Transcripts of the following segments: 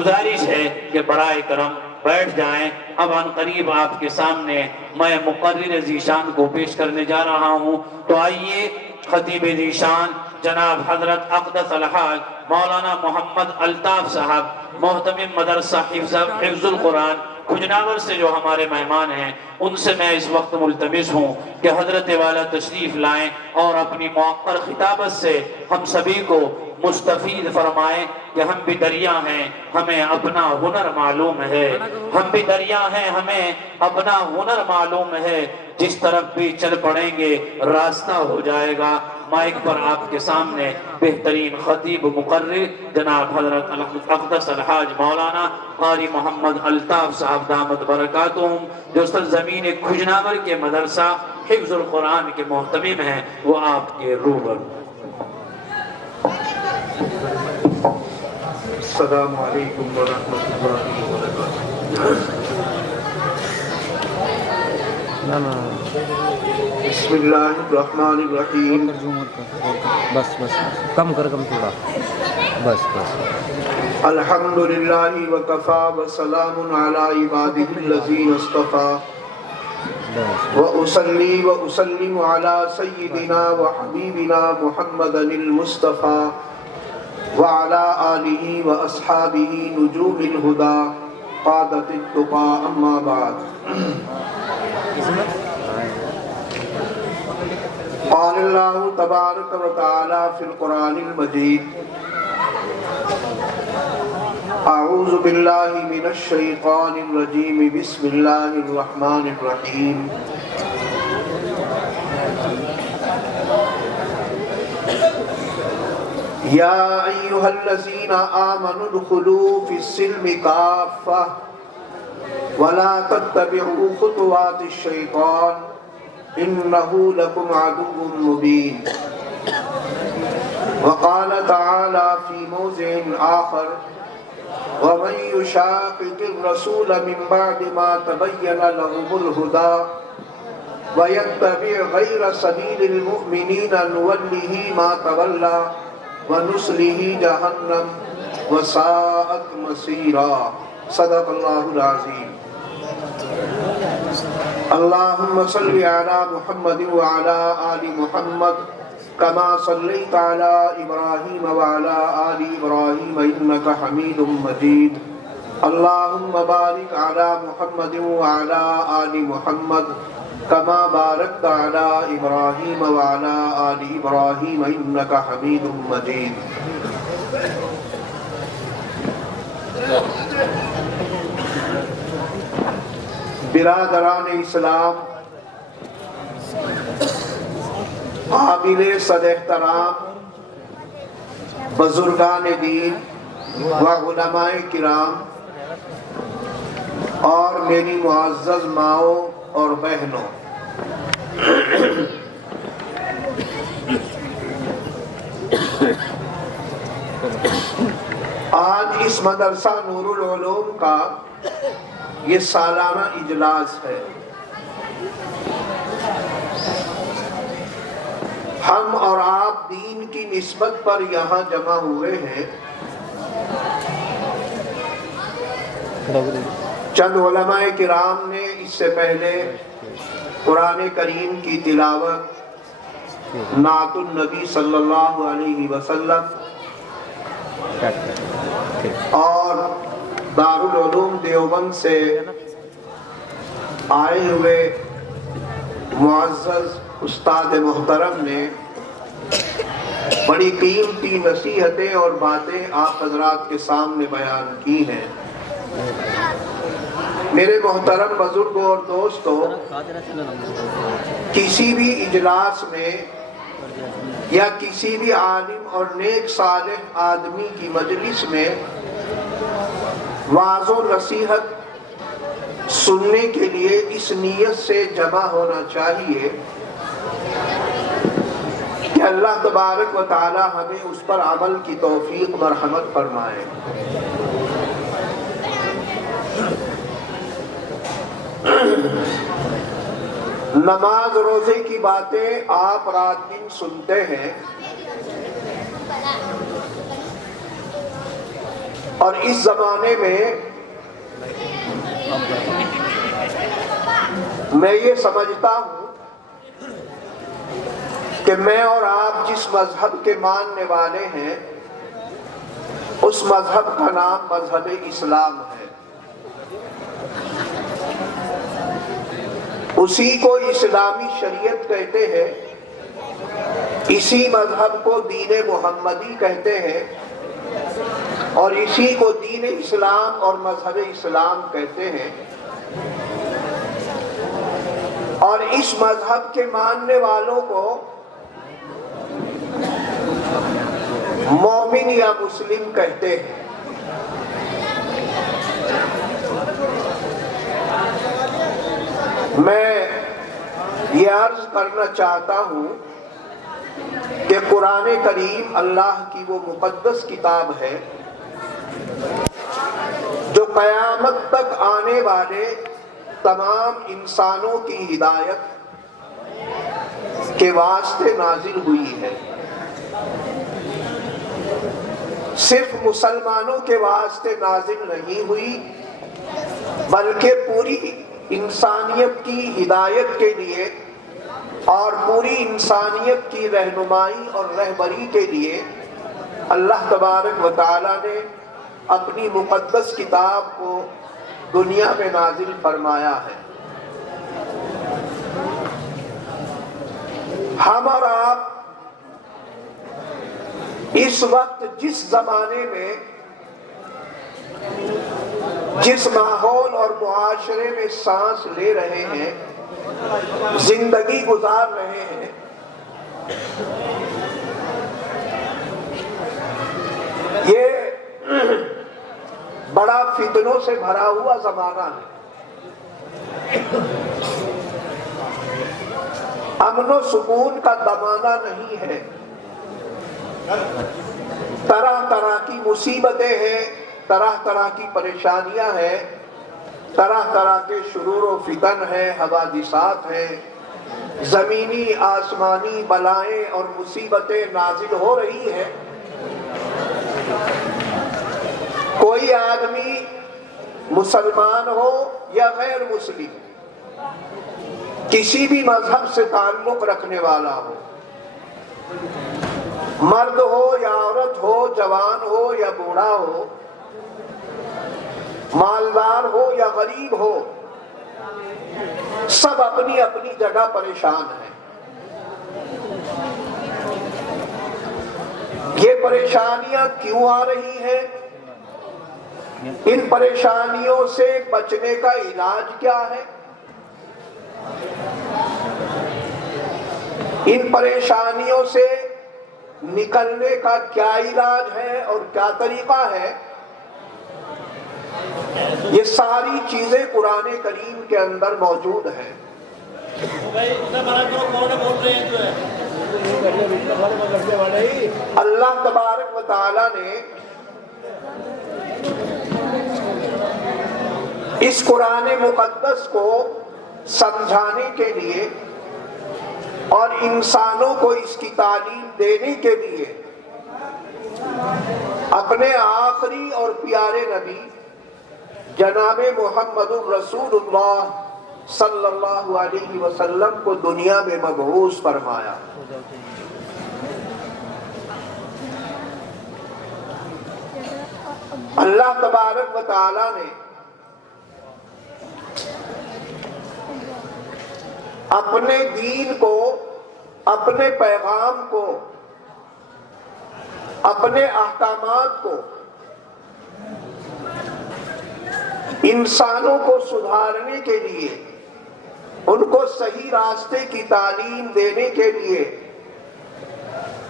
گزارش ہے کہ برائے کرم بیٹھ جائیں۔ اب ان قریب آپ کے سامنے میں مقرر ذیشان کو پیش کرنے جا رہا ہوں، تو آئیے خطیب ذیشان جناب حضرت اقدس الحاج مولانا محمد الطاف صاحب محتمم مدرسہ حفظ القرآن کھجناور سے جو ہمارے مہمان ہیں، ان سے میں اس وقت ملتمس ہوں کہ حضرت والا تشریف لائیں اور اپنی موقر خطابت سے ہم سبھی کو مستفید فرمائیں کہ ہم بھی دریا ہیں، ہمیں اپنا ہنر معلوم ہے، ہم بھی دریا ہیں، ہمیں اپنا ہنر معلوم ہے، جس طرف بھی چل پڑیں گے راستہ ہو جائے گا۔ مائک پر آپ کے سامنے بہترین خطیب مقرر جناب حضرت اقدس الحاج مولانا قاری محمد الطاف صاحب دامت برکاتہم، جو سرزمین کھجناور کے مدرسہ حفظ القرآن کے محتمم ہیں، وہ آپ کے روبرو۔ السلام علیکم ورحمۃ اللہ وبرکاتہ۔ بسم اللہ الرحمن الرحیم۔ بس کم تھوڑا بس الحمدللہ وکفا وسلام علی عبادہ الذین اصطفیٰ وأصلی وأسلم علی سیدنا وحبیبنا محمد المصطفیٰ وعلى آلہ واصحابہ نجوم الہدى قادۃ التقیٰ، اما بعد۔ قال اللہ تبارک و تعالی فی القرآن المجید: اعوذ باللہ من الشیطان الرجیم، بسم اللہ الرحمن الرحیم۔ یا ایہا الذین آمنوا ادخلوا فی السلم کافہ ولا تتبعوا خطوات الشیطان انہ لکم عدو مبین۔ وقال تعالی فی موضع آخر: ومن یشاقق الرسول من بعد ما تبین لهم الہدی ویتبع غیر سبیل المؤمنین نولہ ما تولی ونصلہ جہنم وساءت مصیرا۔ صدق اللہ العظیم۔ اللہم صلی علی محمد وعلی آل محمد کما صلیت علی ابراہیم وعلی آل ابراہیم انکا حمید مجید۔ اللہم بارک علی محمد وعلی آل محمد کما بارکت علی ابراہیم وعلی آل ابراہیم انکا حمید مجید۔ برادران اسلام، قابل صد احترام بزرگان دین و علماء کرام اور میری معزز ماؤں اور بہنوں، آج اس مدرسہ نور العلوم کا یہ سالانہ اجلاس ہے۔ ہم اور آپ دین کی نسبت پر یہاں جمع ہوئے ہیں۔ چند علماء کرام نے اس سے پہلے قرآن کریم کی تلاوت، نعت النبی صلی اللہ علیہ وسلم اور دارالعلوم دیوبند سے آئے ہوئے معزز استاد محترم نے بڑی قیمتی نصیحتیں اور باتیں آپ حضرات کے سامنے بیان کی ہیں۔ میرے محترم بزرگوں اور دوستوں، کسی بھی اجلاس میں یا کسی بھی عالم اور نیک صالح آدمی کی مجلس میں وعظ و نصیحت سننے کے لیے اس نیت سے جمع ہونا چاہیے کہ اللہ تبارک و تعالی ہمیں اس پر عمل کی توفیق مرحمت فرمائے۔ نماز روزے کی باتیں آپ رات دن سنتے ہیں، اور اس زمانے میں میں یہ سمجھتا ہوں کہ میں اور آپ جس مذہب کے ماننے والے ہیں اس مذہب کا نام مذہب اسلام ہے. اسی کو اسلامی شریعت کہتے ہیں، اسی مذہب کو دین محمدی کہتے ہیں، اور اسی کو دین اسلام اور مذہب اسلام کہتے ہیں. اور اس مذہب کے ماننے والوں کو مومن یا مسلم کہتے ہیں. میں یہ عرض کرنا چاہتا ہوں کہ قرآن کریم اللہ کی وہ مقدس کتاب ہے جو قیامت تک آنے والے تمام انسانوں کی ہدایت کے واسطے نازل ہوئی ہے. صرف مسلمانوں کے واسطے نازل نہیں ہوئی بلکہ پوری انسانیت کی ہدایت کے لیے اور پوری انسانیت کی رہنمائی اور رہبری کے لیے اللہ تبارک و تعالی نے اپنی مقدس کتاب کو دنیا میں نازل فرمایا ہے. ہم اور آپ اس وقت جس زمانے میں جس ماحول اور معاشرے میں سانس لے رہے ہیں، زندگی گزار رہے ہیں، یہ بڑا فتنوں سے بھرا ہوا زمانہ ہے. امن و سکون کا زمانہ نہیں ہے. طرح طرح کی مصیبتیں ہیں، طرح طرح کی پریشانیاں ہیں، طرح طرح کے شرور و فتن ہیں، حوادثات ہیں، زمینی آسمانی بلائیں اور مصیبتیں نازل ہو رہی ہیں. کوئی آدمی مسلمان ہو یا غیر مسلم، کسی بھی مذہب سے تعلق رکھنے والا ہو، مرد ہو یا عورت ہو، جوان ہو یا بوڑھا ہو، مالدار ہو یا غریب ہو، سب اپنی اپنی جگہ پریشان ہیں. یہ پریشانیاں کیوں آ رہی ہیں؟ ان پریشانیوں سے بچنے کا علاج کیا ہے؟ ان پریشانیوں سے نکلنے کا کیا علاج ہے اور کیا طریقہ ہے؟ یہ ساری چیزیں قرآن کریم کے اندر موجود ہیں. اللہ تبارک و تعالی نے اس قرآن مقدس کو سمجھانے کے لیے اور انسانوں کو اس کی تعلیم دینے کے لیے اپنے آخری اور پیارے نبی جناب محمد الرسول اللہ صلی اللہ علیہ وسلم کو دنیا میں مبعوث فرمایا. اللہ تبارک و تعالی نے اپنے دین کو، اپنے پیغام کو، اپنے احکامات کو انسانوں کو سدھارنے کے لیے، ان کو صحیح راستے کی تعلیم دینے کے لیے،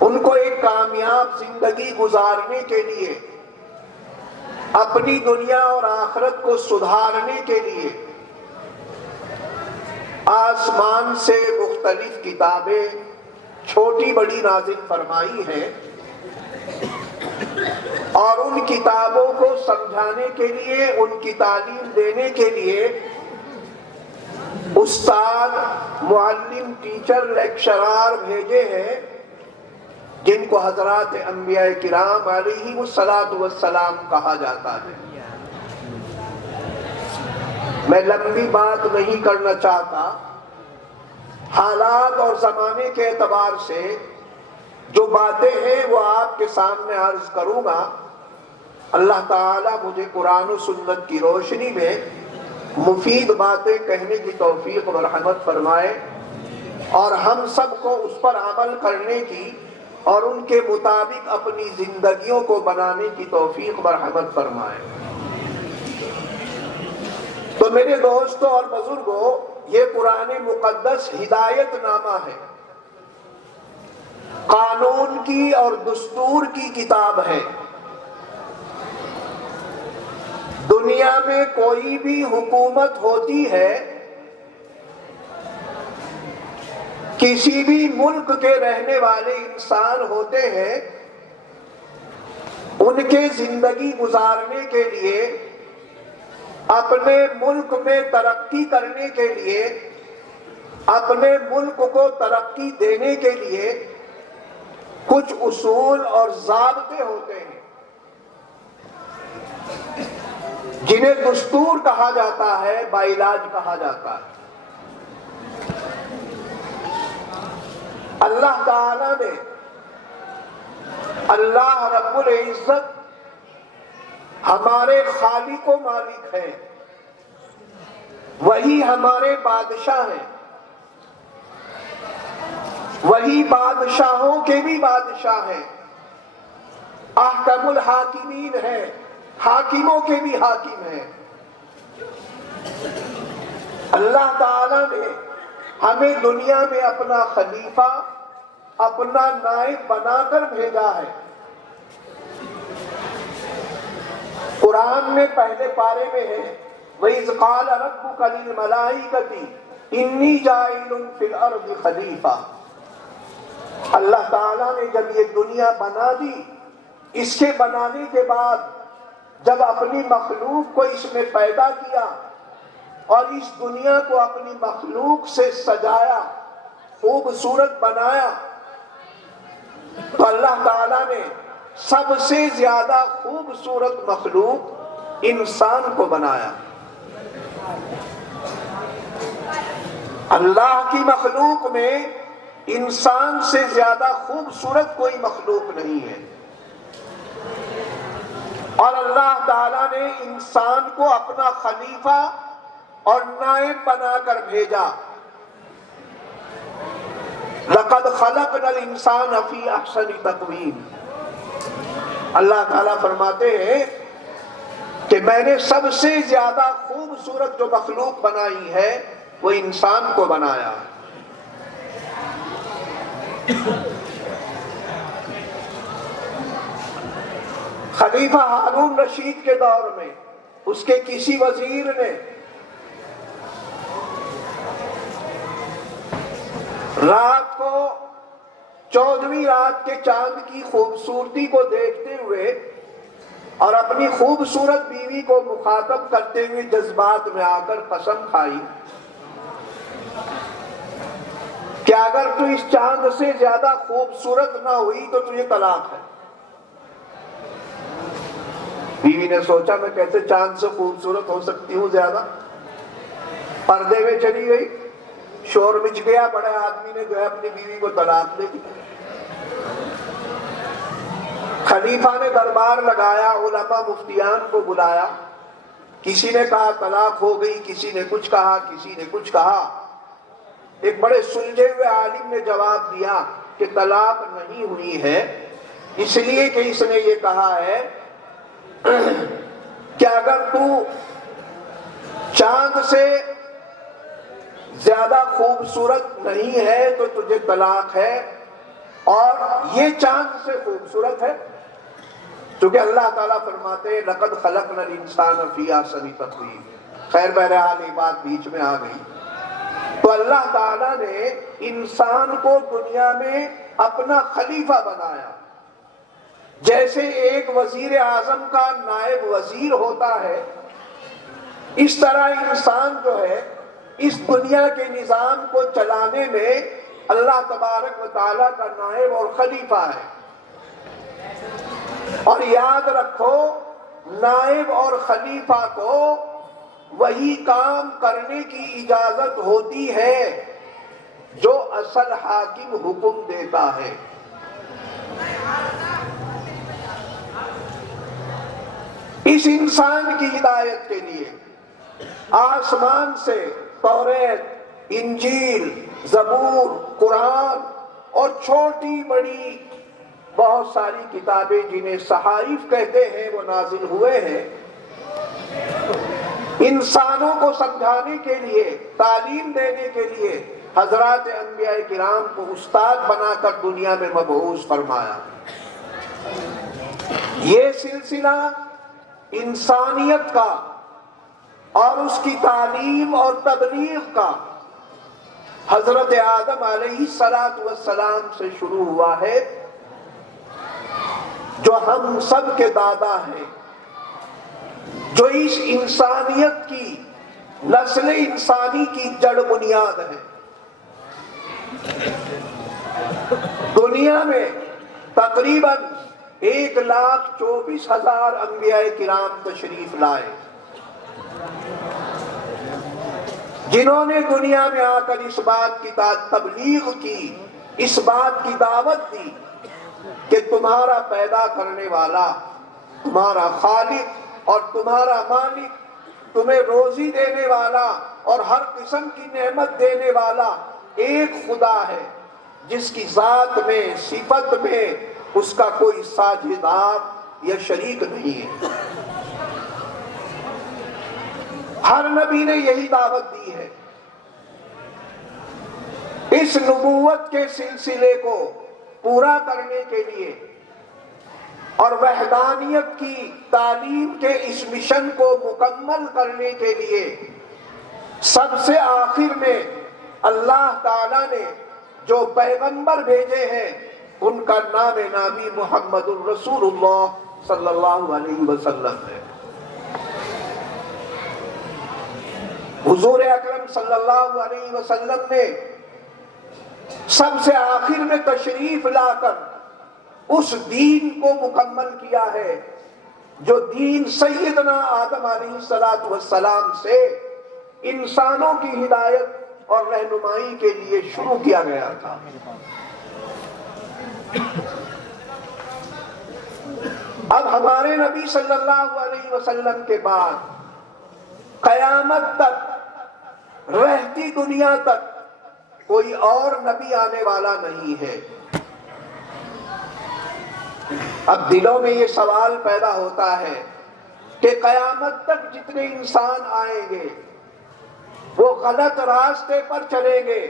ان کو ایک کامیاب زندگی گزارنے کے لیے، اپنی دنیا اور آخرت کو سدھارنے کے لیے آسمان سے مختلف کتابیں چھوٹی بڑی نازل فرمائی ہیں. اور ان کتابوں کو سمجھانے کے لیے، ان کی تعلیم دینے کے لیے استاد، معلم، ٹیچر، لیکچرار بھیجے ہیں جن کو حضرات انبیاء کرام علیہ الصلاۃ والسلام کہا جاتا ہے۔ میں لمبی بات نہیں کرنا چاہتا، حالات اور زمانے کے اعتبار سے جو باتیں ہیں وہ آپ کے سامنے عرض کروں گا۔ اللہ تعالیٰ مجھے قرآن و سنت کی روشنی میں مفید باتیں کہنے کی توفیق و رحمت فرمائے، اور ہم سب کو اس پر عمل کرنے کی اور ان کے مطابق اپنی زندگیوں کو بنانے کی توفیق و رحمت فرمائے۔ تو میرے دوستوں اور بزرگوں، یہ قرآن مقدس ہدایت نامہ ہے، قانون کی اور دستور کی کتاب ہے۔ دنیا میں کوئی بھی حکومت ہوتی ہے، کسی بھی ملک کے رہنے والے انسان ہوتے ہیں، ان کے زندگی گزارنے کے لیے، اپنے ملک میں ترقی کرنے کے لیے، اپنے ملک کو ترقی دینے کے لیے کچھ اصول اور ضابطے ہوتے ہیں، جنہیں دستور کہا جاتا ہے، باعلاج کہا جاتا ہے۔ اللہ تعالیٰ نے، اللہ رب العزت ہمارے خالق و مالک ہیں، وہی ہمارے بادشاہ ہیں، وہی بادشاہوں کے بھی بادشاہ ہیں، احکم الحاکمین ہیں، حاکموں کے بھی حاکم ہیں۔ اللہ تعالیٰ نے ہمیں دنیا میں اپنا خلیفہ، اپنا نائب بنا کر بھیجا ہے۔ قرآن میں پہلے پارے میں ہے، وَإِذْ قَالَ رَبُّكَ لِلْمَلَائِكَةِ إِنِّي جَاعِلٌ فِي الْأَرْضِ خَلِيفَةً۔ اللہ تعالیٰ نے جب یہ دنیا بنا دی، اس کے بنانے کے بعد جب اپنی مخلوق کو اس میں پیدا کیا اور اس دنیا کو اپنی مخلوق سے سجایا، خوبصورت بنایا، تو اللہ تعالیٰ نے سب سے زیادہ خوبصورت مخلوق انسان کو بنایا۔ اللہ کی مخلوق میں انسان سے زیادہ خوبصورت کوئی مخلوق نہیں ہے، اور اللہ تعالیٰ نے انسان کو اپنا خلیفہ اور نائب بنا کر بھیجا۔ لَقَدْ خَلَقْنَا الْإِنسَانَ فِي أَحْسَنِ تَقْوِيمٍ۔ اللہ تعالیٰ فرماتے ہیں کہ میں نے سب سے زیادہ خوبصورت جو مخلوق بنائی ہے وہ انسان کو بنایا۔ خلیفہ ہارون رشید کے دور میں اس کے کسی وزیر نے رات کو 14ویں رات کے چاند کی خوبصورتی کو دیکھتے ہوئے اور اپنی خوبصورت بیوی کو مخاطب کرتے ہوئے جذبات میں آ کر قسم کھائی کہ اگر تو اس چاند سے زیادہ خوبصورت نہ ہوئی تو تجھے طلاق ہے۔ بیوی نے سوچا میں کیسے چاند سے خوبصورت ہو سکتی ہوں زیادہ، پردے میں چلی گئی، شور مچ گیا، بڑے آدمی نے جو ہے اپنی بیوی کو طلاق دے دی۔ خلیفہ نے دربار لگایا، علماء مفتیان کو بلایا، کسی نے کہا طلاق ہو گئی، کسی نے کچھ کہا، کسی نے کچھ کہا۔ ایک بڑے سلجھے ہوئے عالم نے جواب دیا کہ طلاق نہیں ہوئی ہے، اس لیے کہ اس نے یہ کہا ہے کہ اگر تو چاند سے زیادہ خوبصورت نہیں ہے تو تجھے طلاق ہے، اور یہ چاند سے خوبصورت ہے، کیونکہ اللہ تعالیٰ فرماتے ہیں لَقَدْ خَلَقْنَا الْإِنسَانَ فِي أَحْسَنِ تَقْوِيمٍ۔ خیر بہرحال یہ بات بیچ میں آ گئی۔ تو اللہ تعالیٰ نے انسان کو دنیا میں اپنا خلیفہ بنایا، جیسے ایک وزیر اعظم کا نائب وزیر ہوتا ہے، اس طرح انسان جو ہے اس دنیا کے نظام کو چلانے میں اللہ تبارک و تعالیٰ کا نائب اور خلیفہ ہے. اور یاد رکھو نائب اور خلیفہ کو وہی کام کرنے کی اجازت ہوتی ہے جو اصل حاکم حکم دیتا ہے. اس انسان کی ہدایت کے لیے آسمان سے توریت، انجیل، زبور، قرآن اور چھوٹی بڑی بہت ساری کتابیں جنہیں صحائف کہتے ہیں وہ نازل ہوئے ہیں. انسانوں کو سمجھانے کے لیے، تعلیم دینے کے لیے حضرات انبیاء کرام کو استاد بنا کر دنیا میں مبعوث فرمایا. یہ سلسلہ انسانیت کا اور اس کی تعلیم اور تبلیغ کا حضرت آدم علیہ السلام سے شروع ہوا ہے، جو ہم سب کے دادا ہیں، جو اس انسانیت کی، نسل انسانی کی جڑ بنیاد ہے. دنیا میں تقریباً 1,24,000 انبیاء کرام تشریف لائے، جنہوں نے دنیا میں آ کر اس بات کی تبلیغ کی، اس بات کی دعوت دی کہ تمہارا پیدا کرنے والا، تمہارا خالق اور تمہارا مالک، تمہیں روزی دینے والا اور ہر قسم کی نعمت دینے والا ایک خدا ہے، جس کی ذات میں، صفت میں اس کا کوئی ساجھیدار یا شریک نہیں ہے. ہر نبی نے یہی دعوت دی ہے. اس نبوت کے سلسلے کو پورا کرنے کے لیے اور وحدانیت کی تعلیم کے اس مشن کو مکمل کرنے کے لیے سب سے آخر میں اللہ تعالیٰ نے جو پیغمبر بھیجے ہیں ان کا نام نامی محمد الرسول اللہ صلی اللہ علیہ وسلم ہے. حضور اکرم صلی اللہ علیہ وسلم نے سب سے آخر میں تشریف لا کر اس دین کو مکمل کیا ہے جو دین سیدنا آدم علیہ السلام سے انسانوں کی ہدایت اور رہنمائی کے لیے شروع کیا گیا تھا. اب ہمارے نبی صلی اللہ علیہ وسلم کے بعد قیامت تک، رہتی دنیا تک کوئی اور نبی آنے والا نہیں ہے. اب دلوں میں یہ سوال پیدا ہوتا ہے کہ قیامت تک جتنے انسان آئیں گے وہ غلط راستے پر چلیں گے،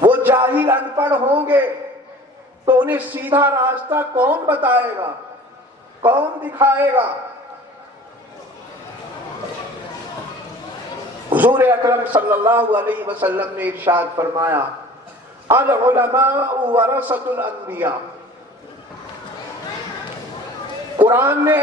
وہ جاہل ان پڑھ ہوں گے، تو انہیں سیدھا راستہ کون بتائے گا، کون دکھائے گا؟ حضور اکرم صلی اللہ علیہ وسلم نے ارشاد فرمایا العلماء ورثۃ الانبیاء. قرآن نے